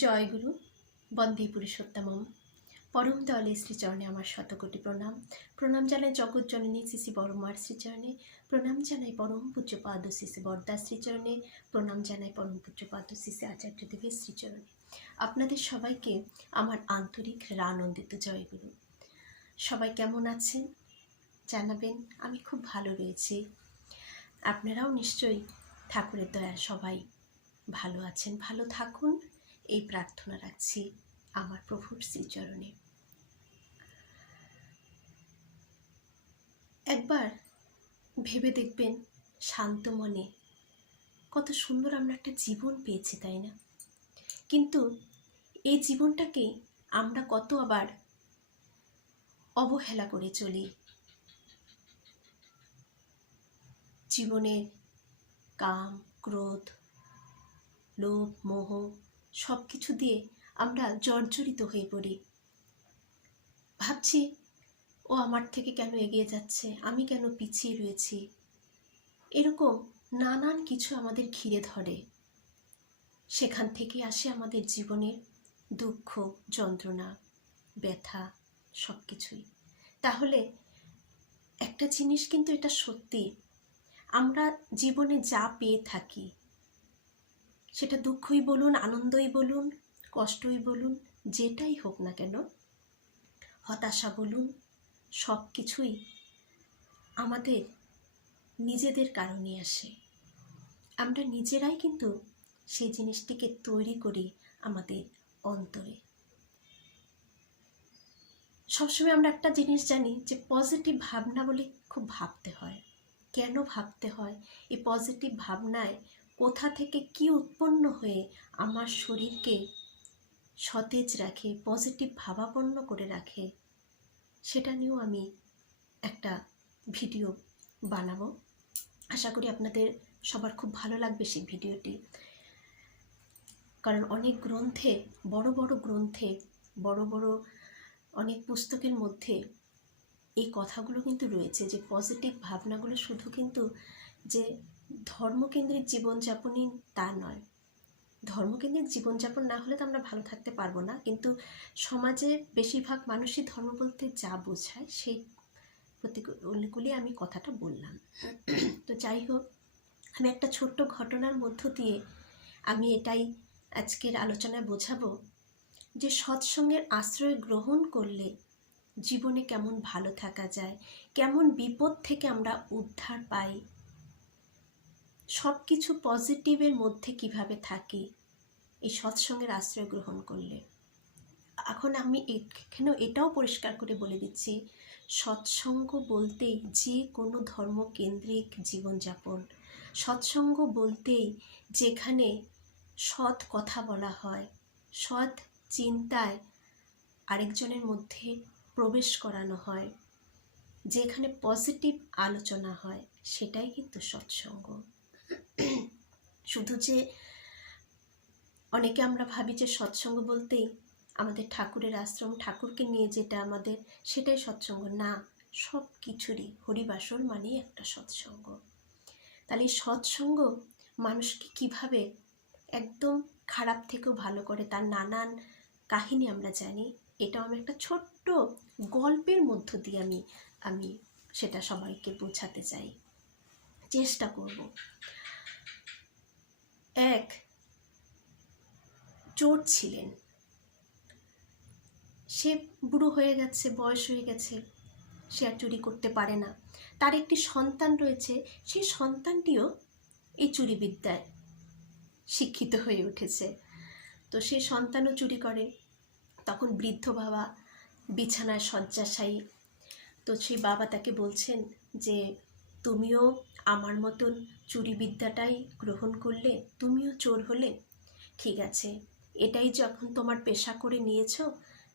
জয়গুরু বন্দে পুরুষোত্তমম পরম দয়ালে শ্রীচরণে আমার শতকোটি প্রণাম। প্রণাম জানাই জগৎ জননী শ্রী বড়মার শ্রীচরণে, প্রণাম জানাই পরম পূজ্যপাদ শ্রী বরদাস শ্রীচরণে, প্রণাম জানাই পরম পূজ্যপাদ শ্রী আচার্য দেবের শ্রীচরণে। আপনাদের সবাইকে আমার আন্তরিক আনন্দিত জয়গুরু। সবাই কেমন আছেন জানাবেন। আমি খুব ভালো রয়েছি। আপনারাও নিশ্চয়ই ঠাকুরের দয়া সবাই ভালো আছেন, ভালো থাকুন এই প্রার্থনা রাখছি আমার প্রভুর শ্রীচরণে। একবার ভেবে দেখবেন, শান্ত মনে কত সুন্দর আমরা একটা জীবন পেয়েছি, তাই না? কিন্তু এই জীবনটাকে আমরা কত আবার অবহেলা করে চলি। জীবনের কাম, ক্রোধ, লোভ, মোহ সব কিছু দিয়ে আমরা জর্জরিত হয়ে পড়ি। ভাবছি ও আমার থেকে কেন এগিয়ে যাচ্ছে, আমি কেন পিছিয়ে রয়েছি। এরকম নানান কিছু আমাদের ঘিরে ধরে। সেখান থেকে আসে আমাদের জীবনের দুঃখ, যন্ত্রণা, ব্যথা সব কিছুই। তাহলে একটা জিনিস কিন্তু এটা সত্যি, আমরা জীবনে যা পেয়ে থাকি, সেটা দুঃখই বলুন, আনন্দই বলুন, কষ্টই বলুন, যেটাই হোক না কেন, হতাশা বলুন, সব কিছুই আমাদের নিজেদের কারণে আসে। আমরা নিজেরাই কিন্তু সেই জিনিসটিকে তৈরি করি আমাদের অন্তরে। সবসময় আমরা একটা জিনিস জানি যে পজিটিভ ভাবনা বলে খুব ভাবতে হয়। কেন ভাবতে হয়? এই পজিটিভ ভাবনায় কোথা থেকে কি উৎপন্ন হয়ে আমার শরীরকে সতেজ রাখে, পজিটিভ ভাবাপন্ন করে রাখে, সেটা নিয়েও আমি একটা ভিডিও বানাবো। আশা করি আপনাদের সবার খুব ভালো লাগবে সেই ভিডিওটি। কারণ অনেক গ্রন্থে, বড় বড় গ্রন্থে, বড় বড় অনেক পুস্তকের মধ্যে এই কথাগুলো কিন্তু রয়েছে যে পজিটিভ ভাবনাগুলো শুধু কিন্তু যে ধর্মকেন্দ্রিক জীবনযাপনই তা নয়। ধর্মকেন্দ্রিক জীবনযাপন না হলে তো আমরা ভালো থাকতে পারবো না, কিন্তু সমাজে বেশিরভাগ মানুষই ধর্ম বলতে যা বোঝায় সেই প্রতিগুলি আমি কথাটা বললাম। তো যাই হোক, আমি একটা ছোট্ট ঘটনার মধ্য দিয়ে আমি এটাই আজকের আলোচনায় বোঝাবো যে সৎসঙ্গের আশ্রয় গ্রহণ করলে জীবনে কেমন ভালো থাকা যায়, কেমন বিপদ থেকে আমরা উদ্ধার পাই, সব কিছু পজিটিভের মধ্যে কিভাবে থাকি এই সৎসঙ্গের আশ্রয় গ্রহণ করলে। এখন আমি এখানেও এটাও পরিষ্কার করে বলে দিচ্ছি, সৎসঙ্গ বলতেই যে কোনো ধর্মকেন্দ্রিক জীবনযাপন, সৎসঙ্গ বলতেই যেখানে সৎ কথা বলা হয়, সৎ চিন্তায় আরেকজনের মধ্যে প্রবেশ করানো হয়, যেখানে পজিটিভ আলোচনা হয়, সেটাই কিন্তু সৎসঙ্গ। শুধু যে অনেকে আমরা ভাবি যে সৎসঙ্গ বলতেই আমাদের ঠাকুরের আশ্রম, ঠাকুরকে নিয়ে যেটা আমাদের, সেটাই সৎসঙ্গ না। সব কিছুরই হরিবাসর মানেই একটা সৎসঙ্গ। তাহলে এই সৎসঙ্গ মানুষকে কিভাবে একদম খারাপ থেকেও ভালো করে, তার নানান কাহিনী আমরা জানি। এটাও আমি একটা ছোট্ট গল্পের মধ্য দিয়ে আমি সেটা সবাইকে বোঝাতে চাই, চেষ্টা করব। এক চোর ছিলেন, সে বুড়ো হয়ে গেছে, বয়স হয়ে গেছে, সে আর চুরি করতে পারে না। তার একটি সন্তান রয়েছে, সেই সন্তানটিও এই চুরিবিদ্যায় শিক্ষিত হয়ে উঠেছে। তো সেই সন্তানও চুরি করে। তখন বৃদ্ধ বাবা বিছানায় শয্যাশায়ী। তো সেই বাবা তাকে বলছেন যে তুমিও আমার মতন চুরিবিদ্যাটাই গ্রহণ করলে, তুমিও চোর হলে, ঠিক আছে, এটাই যখন তোমার পেশা করে নিয়েছো,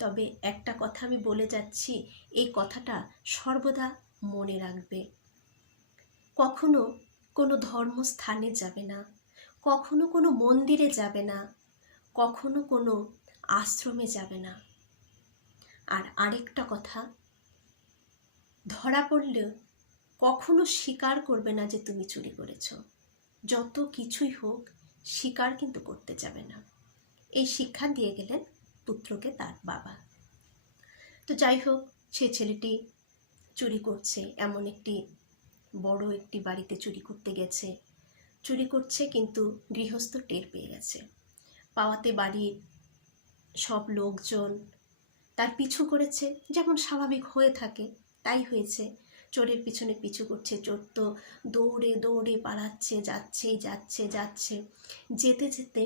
তবে একটা কথা আমি বলে যাচ্ছি, এই কথাটা সর্বদা মনে রাখবে। কখনো কোনো ধর্মস্থানে যাবে না, কখনো কোনো মন্দিরে যাবে না, কখনো কোনো আশ্রমে যাবে না। আর আরেকটা কথা, ধরা পড়লেও কখনো স্বীকার করবে না যে তুমি চুরি করেছ। যত কিছুই হোক, স্বীকার কিন্তু করতে যাবে না। এই শিক্ষা দিয়ে গেলেন পুত্রকে তার বাবা। তো যাই হোক, সে ছেলেটি চুরি করছে, এমন একটি বড় একটি বাড়িতে চুরি করতে গেছে। চুরি করছে, কিন্তু গৃহস্থ টের পেয়ে গেছে। পাওয়াতে বাড়ির সব লোকজন তার পিছু করেছে, যেমন স্বাভাবিক হয়ে থাকে তাই হয়েছে। চোরের পিছনে পিছু করছে। চোর তো দৌড়ে দৌড়ে পালাচ্ছে, যাচ্ছে। যেতে যেতে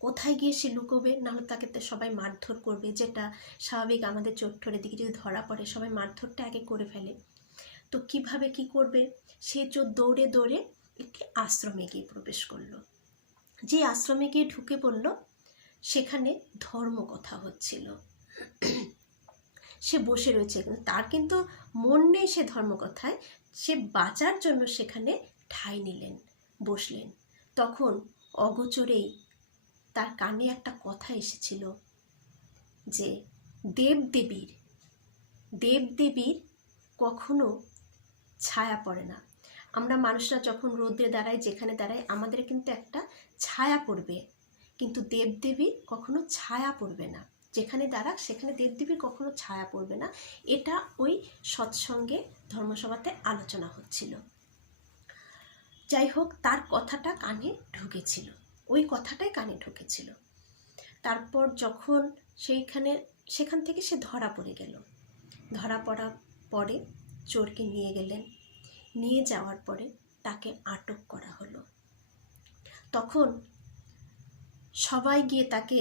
কোথায় গিয়ে সে লুকোবে, নাহলে তাকে তো সবাই মারধর করবে, যেটা স্বাভাবিক। আমাদের চোর ঠোরের দিকে যদি ধরা পড়ে সবাই মারধরটা আগে করে ফেলে। তো কিভাবে কি করবে, সে চোর দৌড়ে দৌড়ে একটি আশ্রমে গিয়ে প্রবেশ করলো। যে আশ্রমে গিয়ে ঢুকে পড়ল, সেখানে ধর্ম কথা হচ্ছিল। সে বসে রয়েছে, তার কিন্তু মন নেই সে ধর্মকথায়। সে বাঁচার জন্য সেখানে ঠাঁই নিলেন, বসলেন। তখন অগোচরেই তার কানে একটা কথা এসেছিল যে দেবদেবীর কখনো ছায়া পড়ে না। আমরা মানুষরা যখন রোদে দাঁড়াই, যেখানে দাঁড়াই, আমাদের কিন্তু একটা ছায়া পড়বে, কিন্তু দেবদেবীর কখনো ছায়া পড়বে না। যেখানে দাঁড়াক সেখানে দেবদেবীর কখনো ছায়া পড়বে না। এটা ওই সৎসঙ্গে ধর্মসভাতে আলোচনা হচ্ছিল। যাই হোক, তার কথাটা কানে ঢুকেছিল, ওই কথাটাই কানে ঢুকেছিল। তারপর যখন সেখান থেকে সে ধরা পড়ে গেল। ধরা পড়ার পরে চোরকে নিয়ে গেলেন। নিয়ে যাওয়ার পরে তাকে আটক করা হলো। তখন সবাই গিয়ে তাকে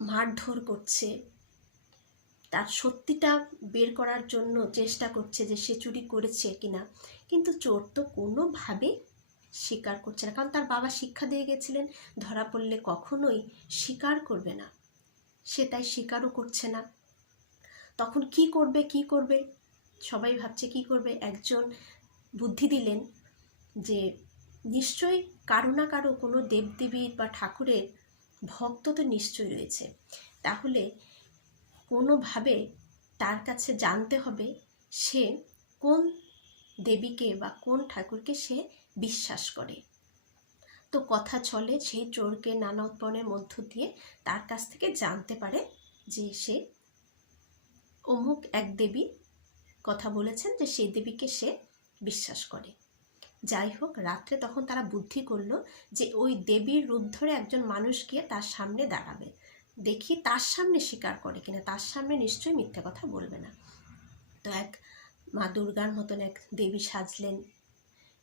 মারধর করছে, তার সত্যিটা বের করার জন্য চেষ্টা করছে যে সে চুরি করেছে কিনা। কিন্তু চোর তো কোনোভাবে স্বীকার করছে না, কারণ তার বাবা শিক্ষা দিয়ে গেছিলেন ধরা পড়লে কখনোই স্বীকার করবে না। সে তাই স্বীকারও করছে না। তখন কি করবে সবাই ভাবছে কি করবে। একজন বুদ্ধি দিলেন যে নিশ্চয়ই কারো না কারো কোনো দেবদেবীর বা ঠাকুরের ভক্ত তো নিশ্চয়ই রয়েছে, তাহলে কোনোভাবে তার কাছে জানতে হবে সে কোন দেবীকে বা কোন ঠাকুরকে সে বিশ্বাস করে। তো কথা চলে, সেই চোরকে নানা উৎপন্নের মধ্য দিয়ে তার কাছ থেকে জানতে পারে যে সে অমুক এক দেবী কথা বলেছেন, যে সেই দেবীকে সে বিশ্বাস করে। যাই হোক, রাত্রে তখন তারা বুদ্ধি করলো যে ওই দেবীর রূপ ধরে একজন মানুষ গিয়ে তার সামনে দাঁড়াবে, দেখি তার সামনে স্বীকার করে কিনা, তার সামনে নিশ্চয়ই মিথ্যে কথা বলবে না। তো এক মা দুর্গার মতন এক দেবী সাজলেন,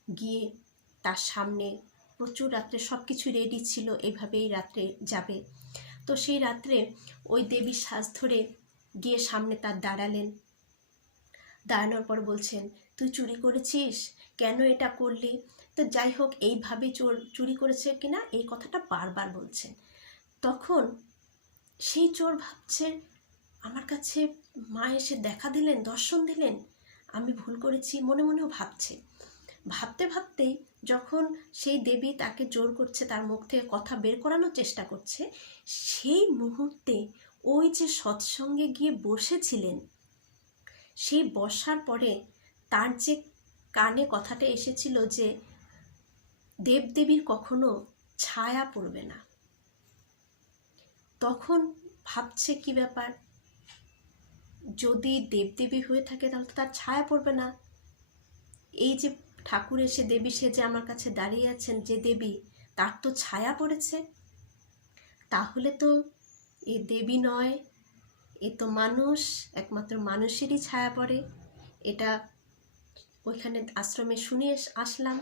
গিয়ে তার সামনে প্রচুর রাত্রে সব কিছু রেডি ছিল, এইভাবেই রাত্রে যাবে। তো সেই রাত্রে ওই দেবীর সাজ ধরে গিয়ে সামনে তার দাঁড়ালেন। দাঁড়ানোর পর বলছেন, তুই চুরি করেছিস, কেন এটা করলি? তো যাই হোক, এইভাবে চুরি করেছে কিনা এই কথাটা বারবার বলছেন। তখন সেই চোর ভাবছে, আমার কাছে মা এসে দেখা দিলেন, দর্শন দিলেন, আমি ভুল করেছি, মনে মনেও ভাবতে ভাবতেই যখন সেই দেবী তাকে জোর করছে, তার মুখ থেকে কথা বের করানোর চেষ্টা করছে, সেই মুহূর্তে ওই যে সৎসঙ্গে গিয়ে বসেছিলেন, সেই বসার পরে তার যে কানে কথাটা এসেছিল যে দেবদেবীর কখনো ছায়া পড়বে না। তখন ভাবছে কি ব্যাপার, যদি দেবদেবী হয়ে থাকে তাহলে তো তার ছায়া পড়বে না। এই যে ঠাকুর এসে দেবী সেজে আমার কাছে দাঁড়িয়ে আছেন, যে দেবী, তার তো ছায়া পড়েছে, তাহলে তো এ দেবী নয়, এ তো মানুষ, একমাত্র মানুষেরই ছায়া পড়ে। এটা ওইখানে আশ্রমে শুনে আসলাম,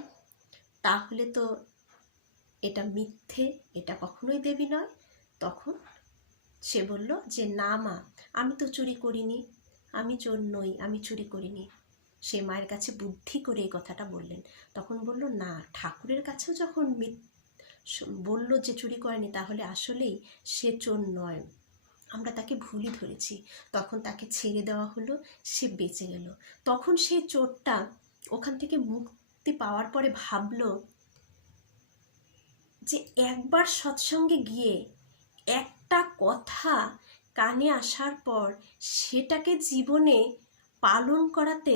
তাহলে তো এটা মিথ্যে, এটা কখনোই দেবী নয়। তখন সে বলল যে না মা, আমি তো চুরি করিনি, আমি চোর নই, আমি চুরি করিনি। সে মায়ের কাছে বুদ্ধি করে এই কথাটা বললেন। তখন বলল না, ঠাকুরের কাছেও যখন বলল যে চুরি করেনি, তাহলে আসলেই সে চোর নয়, আমরা তাকে ভুলই ধরেছি। তখন তাকে ছেড়ে দেওয়া হলো, সে বেঁচে গেল। তখন সেই চোরটা ওখান থেকে মুক্তি পাওয়ার পরে ভাবলো যে একবার সৎসঙ্গে গিয়ে একটা কথা কানে আসার পর সেটাকে জীবনে পালন করাতে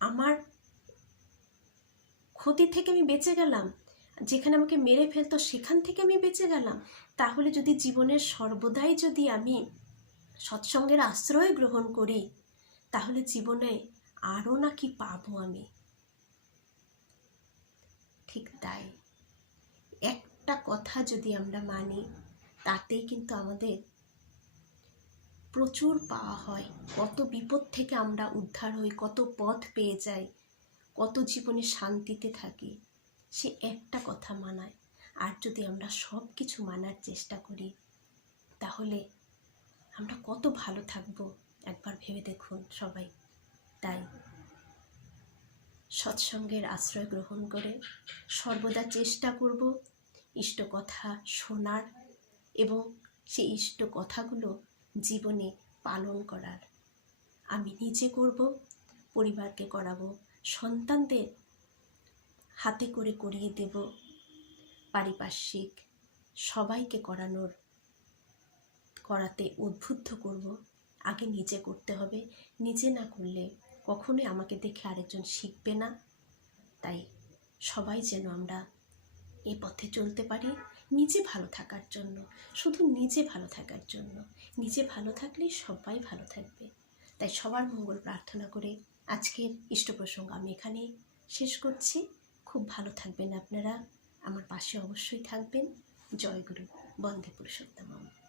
আমার ক্ষতি থেকে আমি বেঁচে গেলাম। যেখানে আমাকে মেরে ফেলতো সেখান থেকে আমি বেঁচে গেলাম। তাহলে যদি জীবনের সর্বদাই যদি আমি সৎসঙ্গের আশ্রয় গ্রহণ করি, তাহলে জীবনে আরও না কি পাবো আমি। ঠিক তাই, একটা কথা যদি আমরা মানি, তাতেই কিন্তু আমাদের প্রচুর পাওয়া হয়। কত বিপদ থেকে আমরা উদ্ধার হই, কত পথ পেয়ে যাই, কত জীবনে শান্তিতে থাকি, সে একটা কথা মানায়। আর যদি আমরা সব কিছু মানার চেষ্টা করি, তাহলে আমরা কত ভালো থাকবো একবার ভেবে দেখুন সবাই। তাই সৎসঙ্গের আশ্রয় গ্রহণ করে সর্বদা চেষ্টা করব ইষ্ট কথা শোনার এবং সেই ইষ্ট কথাগুলো জীবনে পালন করার। আমি নিজে করব, পরিবারকে করাবো, সন্তানদের হাতে করে করিয়ে দেব, পারিপার্শ্বিক সবাইকে করাতে উদ্বুদ্ধ করব। আগে নিজে করতে হবে, নিজে না করলে কখনোই আমাকে দেখে আরেকজন শিখবে না। তাই সবাই যেন আমরা এ পথে চলতে পারি, নিজে ভালো থাকার জন্য, শুধু নিজে ভালো থাকার জন্য। নিজে ভালো থাকলেই সবাই ভালো থাকবে। তাই সবার মঙ্গল প্রার্থনা করে আজকের ইষ্ট প্রসঙ্গ আমি এখানেই শেষ করছি। খুব ভালো থাকবেন আপনারা, আমার পাশে অবশ্যই থাকবেন। জয় গুরু, বন্দে পুরুষোত্তম।